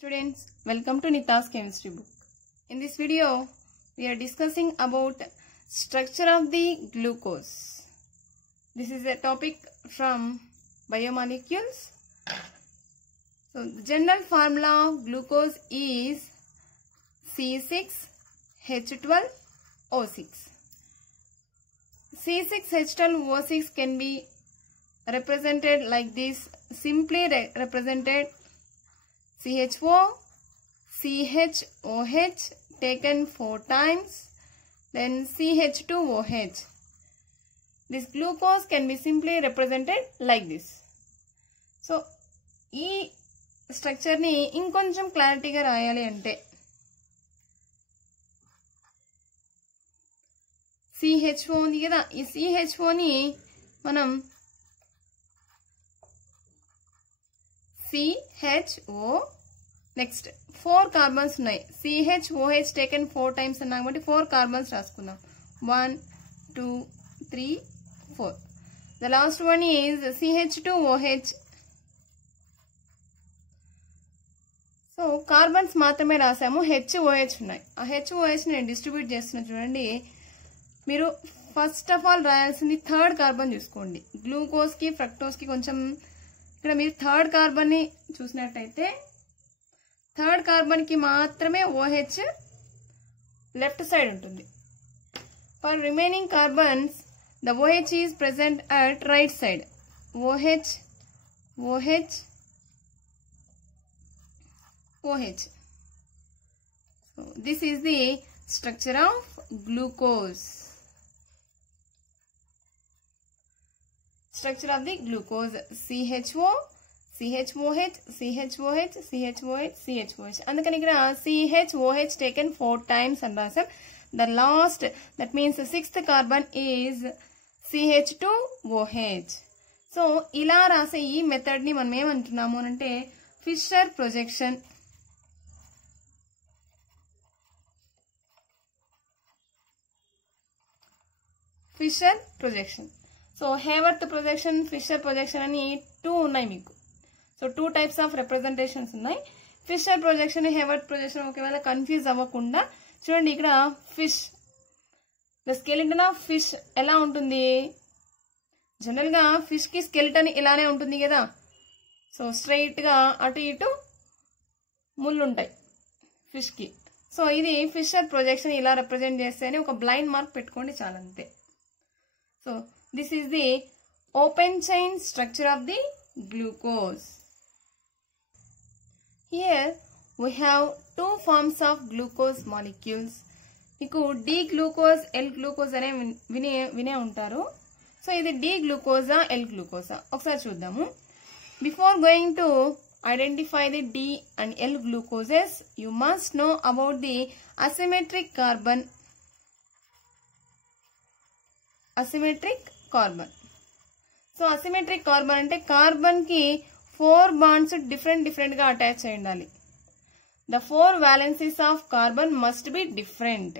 Students, welcome to Nita's chemistry book. In this video, we are discussing about structure of the glucose. This is a topic from biomolecules. So, the general formula of glucose is C6H12O6. C6H12O6 can be represented like this, simply represented CHO, CHOH taken 4 times, then CH2OH. This glucose can be simply represented like this. So, ఈ structure ని ఇంకొంచెం క్లారిటీగా రాయాలి అంటే CHO ఉంది కదా, ఈ CHO ని మనం CHO నెక్స్ట్ 4 కార్బన్స్ ఉన్నాయి. CHOH టేకెన్ 4 టైమ్స్ అన్నా కాబట్టి 4 కార్బన్స్ రాసుకుందాం. 1 2 3 4. The last one is CH2OH. So carbons మాత్రమే రాసాము, HOH ఉన్నాయి. ఆ HOH నేను డిస్ట్రిబ్యూట్ చేస్తున్నా చూడండి. మీరు ఫస్ట్ ఆఫ్ ఆల్ రాయాల్సింది థర్డ్ కార్బన్ చూసుకోండి. గ్లూకోజ్ కి ఫ్రక్టోజ్ కి కొంచెం ఇక్కడ మీరు థర్డ్ కార్బన్ ని చూసినట్టయితే థర్డ్ కార్బన్ కి మాత్రమే OH లెఫ్ట్ సైడ్ ఉంటుంది. For remaining carbons the OH is present at right side. OH OH OH. So this is the structure of glucose. Structure of the glucose: CHO, CHOH, CHOH, CHOH, CHOH. అందుకని ఇక్కడ CHOH taken 4 times అని రాసాం. The last, that means the 6th carbon is CH2OH. So ఇలా రాసే ఈ method ని మనం ఏమంటున్నాము అంటే Fisher projection. Fisher projection. So Haworth projection, Fisher projection అని 2 ఉన్నాయి మీకు. సో 2 టైప్స్ ఆఫ్ రిప్రజెంటేషన్స్ ఉన్నాయి. ఫిషర్ ప్రొజెక్షన్, హేవర్త్ ప్రొజెక్షన్ ఒకవేళ కన్ఫ్యూజ్ అవ్వకుండా చూడండి. ఇక్కడ fish, the skeleton of fish ఎలా ఉంటుంది? జనరల్ గా ఫిష్ కి స్కెలిటన్ ఇలానే ఉంటుంది కదా. సో స్ట్రైట్ గా అటు ఇటు ముళ్ళు ఉంటాయి ఫిష్ కి. సో ఇది ఫిషర్ ప్రొజెక్షన్ ఇలా రిప్రజెంట్ చేస్తేనే ఒక బ్లైండ్ మార్క్ పెట్టుకోండి చాలంతే. So this is the open chain structure of the glucose. Here we have 2 forms of glucose molecules. మీకు D glucose, L glucose అనే వినే ఉంటారు. సో ఇది D glucose, L glucose ఒకసారి చూద్దాము. Before going to identify the D and L glucoses, you must know about the asymmetric carbon. Asymmetric carbon. So asymmetric carbon అంటే carbon కి 4 bonds different గా attach అయి ఉండాలి. The 4 valencies of carbon must be different.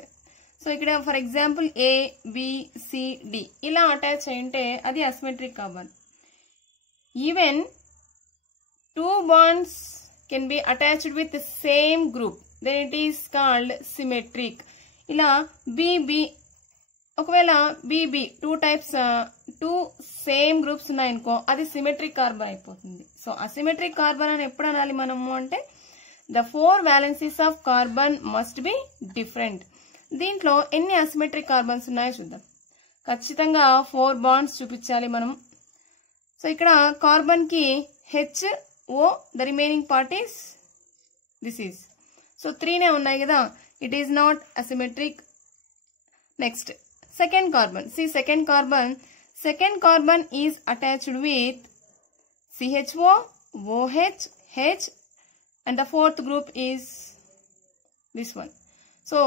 So ఇక్కడ for example ABCD ఇలా attach అయి ఉంటే అది asymmetric carbon. Even 2 bonds can be attached with same group, then it is called symmetric. ఇలా BB, ఒకవేళ BB 2 టైప్స్ 2 సేమ్ గ్రూప్స్ ఉన్నాయనుకో అది symmetric carbon అయిపోతుంది. సో అసిమెట్రిక్ కార్బన్ అని ఎప్పుడు అనాలి మనము అంటే the 4 valencies of carbon must be different. దీంట్లో ఎన్ని అసిమెట్రిక్ కార్బన్స్ ఉన్నాయో చూద్దాం. ఖచ్చితంగా 4 బాండ్స్ చూపించాలి మనం. సో ఇక్కడ కార్బన్ కి HO, the remaining part is this is. So 3నే ఉన్నాయి కదా, it is not asymmetric. Next second carbon. See second carbon is attached with CHO, OH, H, and the 4th group is this one. So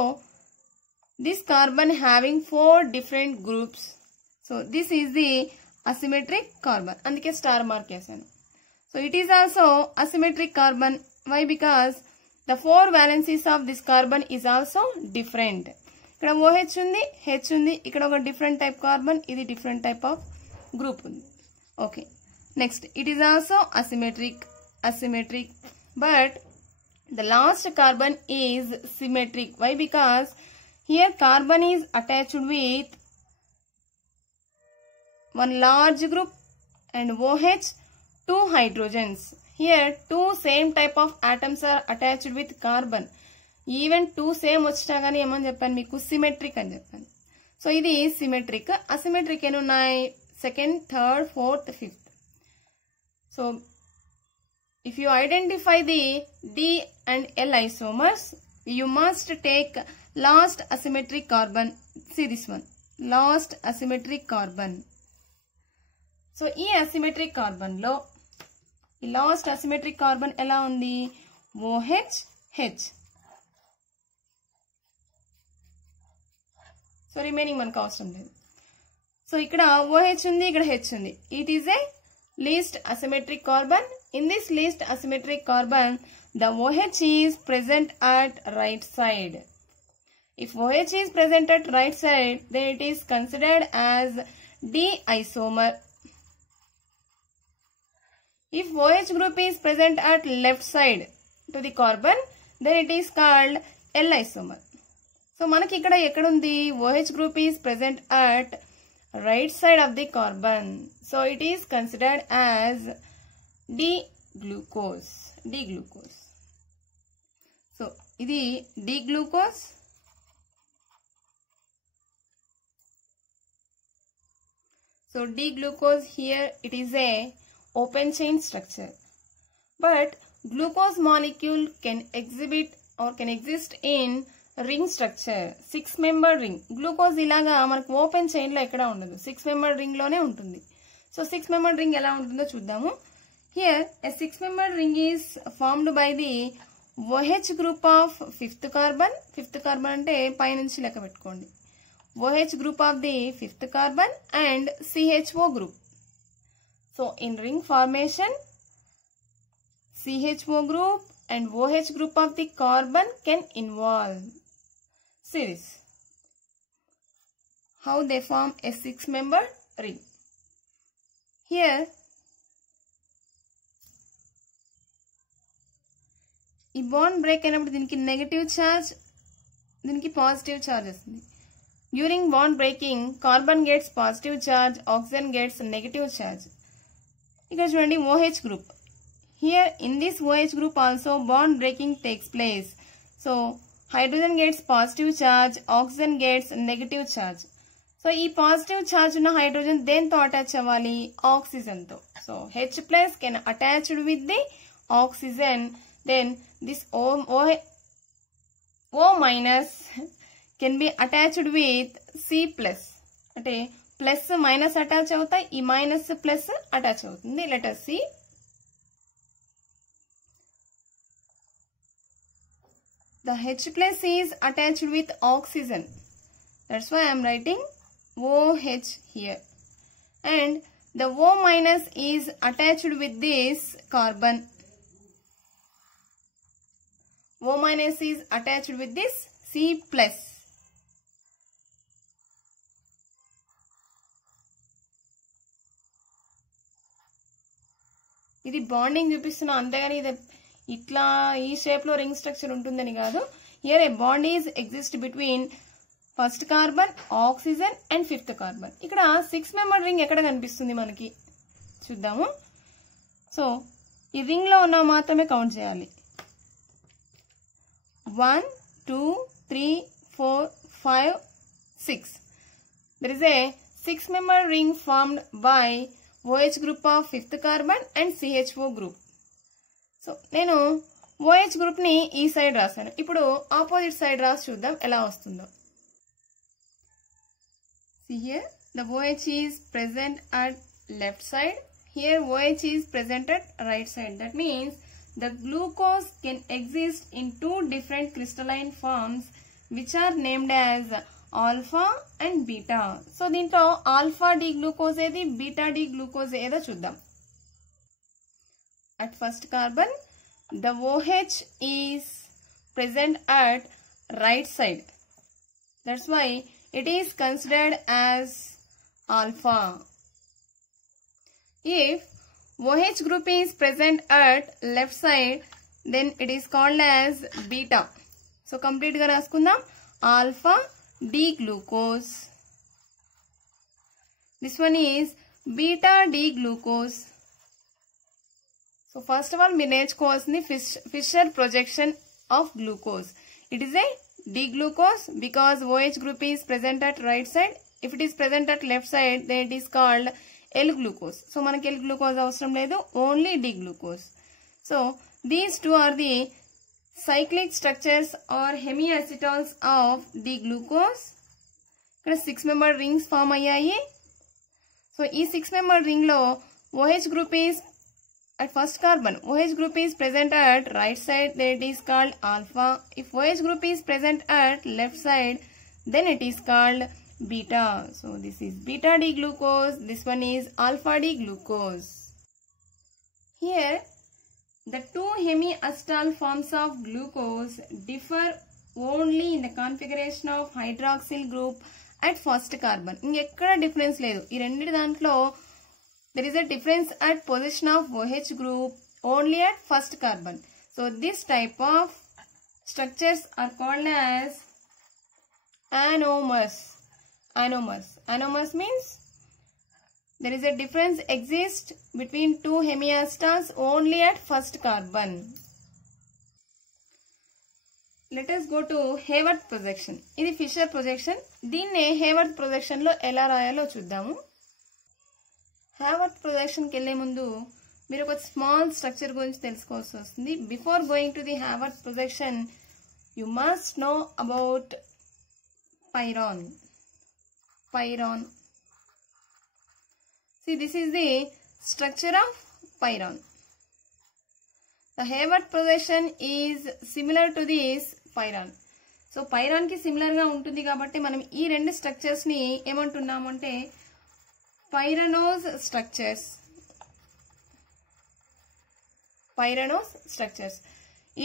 this carbon having 4 different groups. So this is the asymmetric carbon. అందుకే star mark చేశాను. So it is also asymmetric carbon. Why? Because the 4 valencies of this carbon is also different. ఇక్కడ OH ఉంది, H ఉంది, ఇక్కడ ఒక different type carbon, ఇది different type of group ఉంది. Okay, next it is also asymmetric, but The last carbon is symmetric. Why? Because here carbon is attached with one large group and OH, two hydrogens. Here two same type of atoms are attached with carbon. Even two same వచ్చినా కానీ ఏమని చెప్పాను మీకు, symmetric అని చెప్పాను. So ఇది symmetric. Asymmetric ఎన్ని ఉన్నాయి? Second, third, fourth, fifth. So if you identify the D and L isomers, you must take last asymmetric carbon. See this one, last asymmetric carbon. So ఈ asymmetric carbon లో ఈ last asymmetric carbon ఎలా ఉంది? OH, H. So remaining మనకు అవసరం లేదు. So ఇక్కడ OH ఉంది, ఇక్కడ H ఉంది. It is a least asymmetric carbon. In this least asymmetric carbon, the OH is present at right side. If OH is present at right side, then it is considered as D isomer. If OH group is present at left side to the carbon, then it is called L isomer. So మనకి ఇక్కడ ఎక్కడుంది? OH group is present at right side of the carbon. So it is considered as D-glucose. D-glucose. So ఇది D-glucose. So D-glucose here it is a open chain structure. But glucose molecule can exhibit or can exist in ring structure. 6-member ring. Glucose ఇలాగా మనకు open chain లో ఎక్కడ ఉండదు, 6-member ring లోనే ఉంటుంది. So 6-member ring ఎలా ఉంటుందో చూద్దాము. Here a 6-member ring is formed by the OH group of 5th carbon. 5th carbon అంటే పై నుంచి లెక్క పెట్టుకోండి. OH group of the 5th carbon and CHO group. So in ring formation, CHO group and OH group of the carbon can involve. See this. How they form a 6-member ring. Here ఈ bond break అయినప్పుడు దీనికి negative charge, దీనికి positive charge వస్తుంది. During bond breaking carbon gets positive charge, oxygen gets negative charge. ఇక్కడ చూడండి OH group. Here in this OH group also bond breaking takes place. So hydrogen gets positive charge, oxygen gets negative charge. So ఈ positive charge ఉన్న hydrogen దేంతో attach అవ్వాలి? Oxygen తో. So H+ can attached with the oxygen. Then this O- can be attached with C+. అంటే plus minus attach అవుతాయి, ఈ minus plus attach అవుతుంది. Let us see. The H+ is attached with oxygen. That's why I am writing OH here. And the O- is attached with this carbon. O- is attached with this C+. ఇది bonding చూపిస్తున్నా, అంతేగాని ఇది ఇట్లా ఈ shape లో ring structure ఉంటుందని కాదు. Here A bond is exist between first carbon, oxygen and 5th carbon. ఇక్కడ 6-member రింగ్ ఎక్కడ కనిపిస్తుంది మనకి చూద్దాము. సో ఈ రింగ్ లో ఉన్న మాత్రమే కౌంట్ చేయాలి. 1, 2, 3, 4, 5, 6. There is a 6-member ring formed by OH group of 5th carbon and CHO group. So నేను OH group ని ఈ సైడ్ రాసాను. ఇప్పుడు ఆపోజిట్ సైడ్ రాసి చూద్దాం ఎలా వస్తుందో. See here the OH is present at left side. Here OH is present at right side. That means the glucose can exist in two different crystalline forms which are named as alpha and beta. So దీంట్లో alpha D glucose ఏది, beta D glucose ఏదో చూద్దాం. At first carbon the OH is present at right side. That's why it is considered as alpha. If OH group is present at left side, then it is called as beta. So complete ga raskundam. Alpha D glucose. This one is beta D glucose. So first of all, we నేర్చుకోవాల్సింది Fisher projection of glucose. It is a D glucose because OH group is present at right side. If it is present at left side, then it is called L glucose. So మనకి L glucose అవసరం లేదు, only D glucose. So these two are the cyclic structures or hemiacetals of D glucose. ఇక్కడ 6-membered rings form అయ్యాయి. So ఈ 6-membered ring లో OH group is at first carbon. OH group is present at right side, then it is called alpha. If OH group is present at left side, then it is called beta. So this is beta D glucose, this one is alpha D glucose. Here the two hemiacetal forms of glucose differ only in the configuration of hydroxyl group at first carbon. ఇంకెక్కడ difference లేదు. ఈ రెండిటి దాంట్లో there is a difference at position of OH group only at first carbon. So this type of structures are called as anomers. Anomers means there is a difference exists between two hemiacetals only at first carbon. Let us go to Haworth projection. ఇది Fisher projection. దీన్నే Haworth projection లో ఎలా రాయాలో చూద్దాము. Haworth projection కి వెళ్ళే ముందు మీరు ఒక స్మాల్ స్ట్రక్చర్ గురించి తెలుసుకోవాల్సి వస్తుంది. Before going to the Haworth projection, you must know about pyrrhon. See, this is the structure of pyrrhon. The Haworth projection is similar to this pyrrhon. So pyrrhon కి similar గా ఉంటుంది కాబట్టి మనం ఈ రెండు స్ట్రక్చర్స్ ని ఏమంటున్నాము అంటే pyranose structures.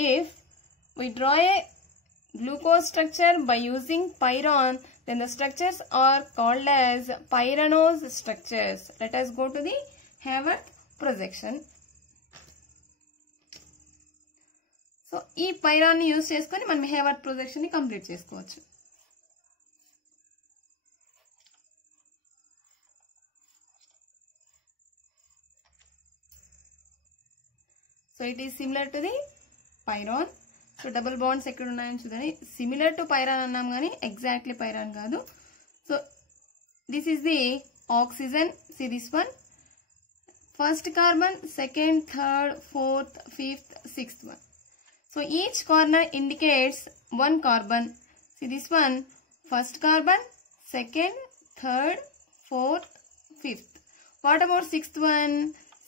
If we draw a glucose structure by using pyrrhon, then the structures are called as pyranose structures. Let us go to the Haworth projection. So ఈ pyrrhon ని యూజ్ చేసుకొని మనం Haworth projection ని complete చేసుకోవచ్చు. So it is similar to the pyrrhon. So double bonds ఎక్కడ ఉన్నాయని చూడండి. Similar to pyrrhon అన్నాం కానీ exactly pyrrhon కాదు. So this is the oxygen. See this one. First carbon, second, third, fourth, fifth, sixth one. So each corner indicates one carbon. See this one. First carbon, second, third, fourth, fifth. What about sixth one?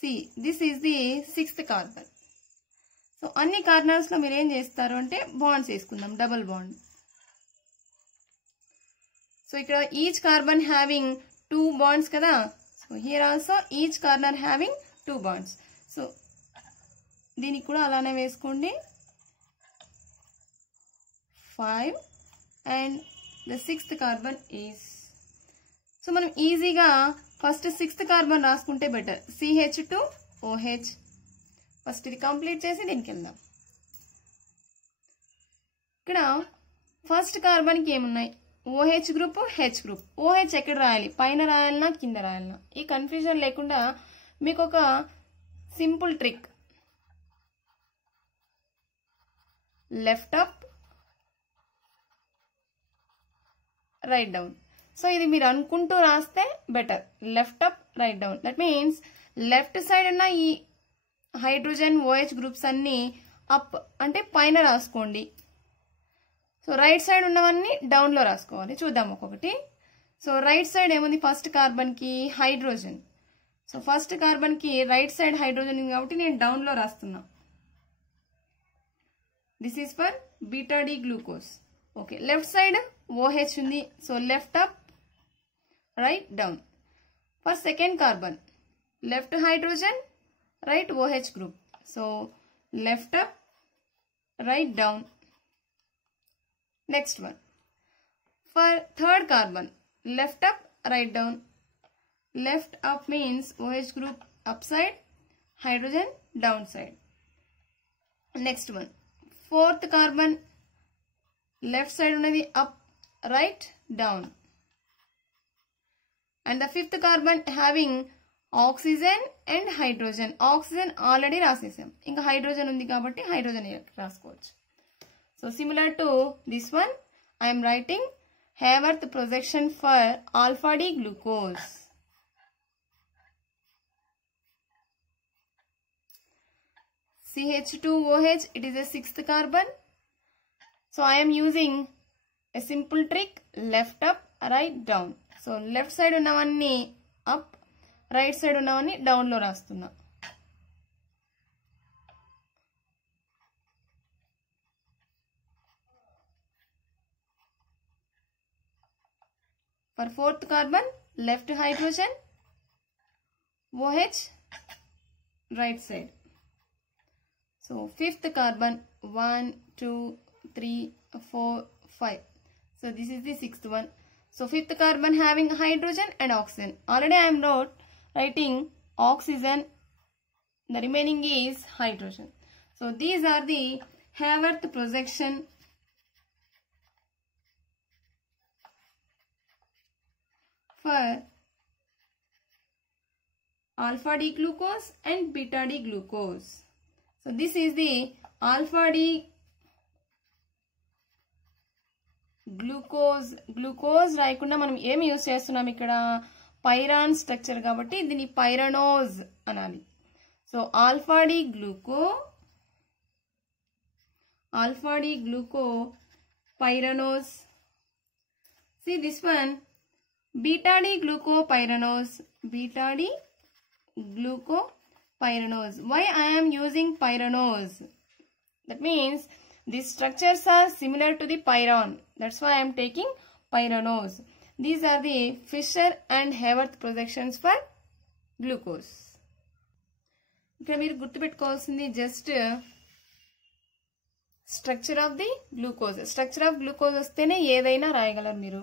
See, this is the sixth carbon. So అన్ని corners లో మీరు ఏం చేస్తారు అంటే bonds వేసుకుందాం, double bond. So ఇక్కడ each carbon having 2 bonds కదా. So here also each corner having 2 bonds. So దీనికి కూడా అలానే వేసుకోండి. 5 and the 6th carbon is. So మనం ఈజీగా ఫస్ట్ 6th కార్బన్ రాసుకుంటే బెటర్. CH2OH. ఫస్ట్ ఇది కంప్లీట్ చేసి దీనికి వెళ్దాం. ఇక్కడ ఫస్ట్ కార్బన్ కి ఏమున్నాయి? OH group, H group. OH ఎక్కడ రాయాలి? పైన రాయాలనా కింద రాయాలనా? ఈ కన్ఫ్యూజన్ లేకుండా మీకు ఒక simple trick. Left up, right down. So ఇది మీరు అనుకుంటూ రాస్తే better. Left up, right down. That means left side ఉన్న ఈ హైడ్రోజన్ OH గ్రూప్స్ అన్ని అప్ అంటే పైన రాసుకోండి. సో రైట్ సైడ్ ఉన్నవన్నీ డౌన్ లో రాసుకోవాలి. చూద్దాం ఒక్కొక్కటి. సో రైట్ సైడ్ ఏముంది? ఫస్ట్ కార్బన్ కి హైడ్రోజన్. సో ఫస్ట్ కార్బన్ కి రైట్ సైడ్ హైడ్రోజన్ ఉంది కాబట్టి నేను డౌన్ లో రాస్తున్నా. This is for beta D glucose. Okay, left side OH ఉంది. So left up, right down. For second carbon left hydrogen, right OH group. So left up, right down. Next one. For third carbon, left up, right down. Left up means OH group upside, hydrogen downside. Next one, fourth carbon left side ఉన్నది up, right, down. And the fifth carbon having oxygen and hydrogen. Oxygen already రాసేసాం, ఇంకా hydrogen ఉంది కాబట్టి hydrogen రాసుకోవచ్చు. So similar to this one, I am writing Haworth projection for alpha D glucose. CH2OH, it is a sixth carbon. So I am using a simple trick, left up, right down. So left side ఉన్నవన్నీ up, right side ఉన్నవన్నీ down లో రాస్తున్నా. For fourth carbon, left hydrogen, OH, right side. So fifth carbon, 1, 2, 3, 4, 5. So this is the sixth one. So fifth carbon having hydrogen and oxygen. Already I am writing oxygen. The remaining is hydrogen. So these are the Haworth projection for alpha D glucose and beta D glucose. So this is the alpha D glucose రాయకుండా మనం ఏమి use చేస్తున్నాం ఇక్కడ, పైరాన్ structure కాబట్టి దీన్ని pyranose అనాలి. So alpha D glucopyranose. See this one, beta D glucopyranose. Why I am using pyranose? That means these structures are similar to the pyron. That's why I am taking pyranose. These are the Fischer and Haworth projections for glucose. ఇక్కడ మీరు గుర్తుపెట్టుకోవాల్సింది just structure of the glucose. Structure of glucose వస్తేనే ఏదైనా రాయగలరు మీరు.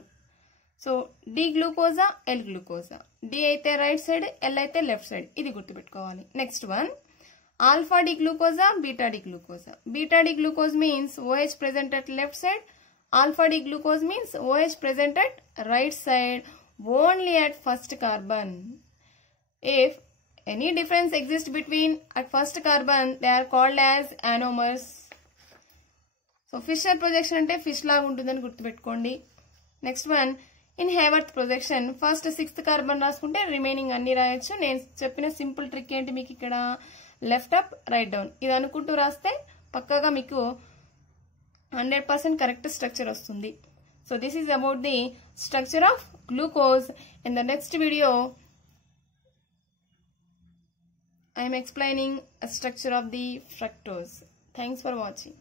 So D గ్లూకోజా, L గ్లూకోజా, D అయితే right side, L అయితే left side, ఇది గుర్తుపెట్టుకోవాలి. Next one, alpha D glucosa, beta D glucosa. Beta D glucose means OH present at left side. Alpha D glucose means OH present at right side only at first carbon. If any difference exists between at first carbon, they are called as anomers. So Fischer projection ante fish laga untundani gurtupettukondi. Next one, in Haworth projection first sixth carbon raskunte remaining anni rayochu. Nenu cheppina simple trick enti meeku ikkada left up, right down ఇది అనుకుంటూ రాస్తే పక్కాగా మీకు 100% correct structure వస్తుంది. So this is about the structure of glucose. In the next video I am explaining a structure of the fructose. Thanks for watching.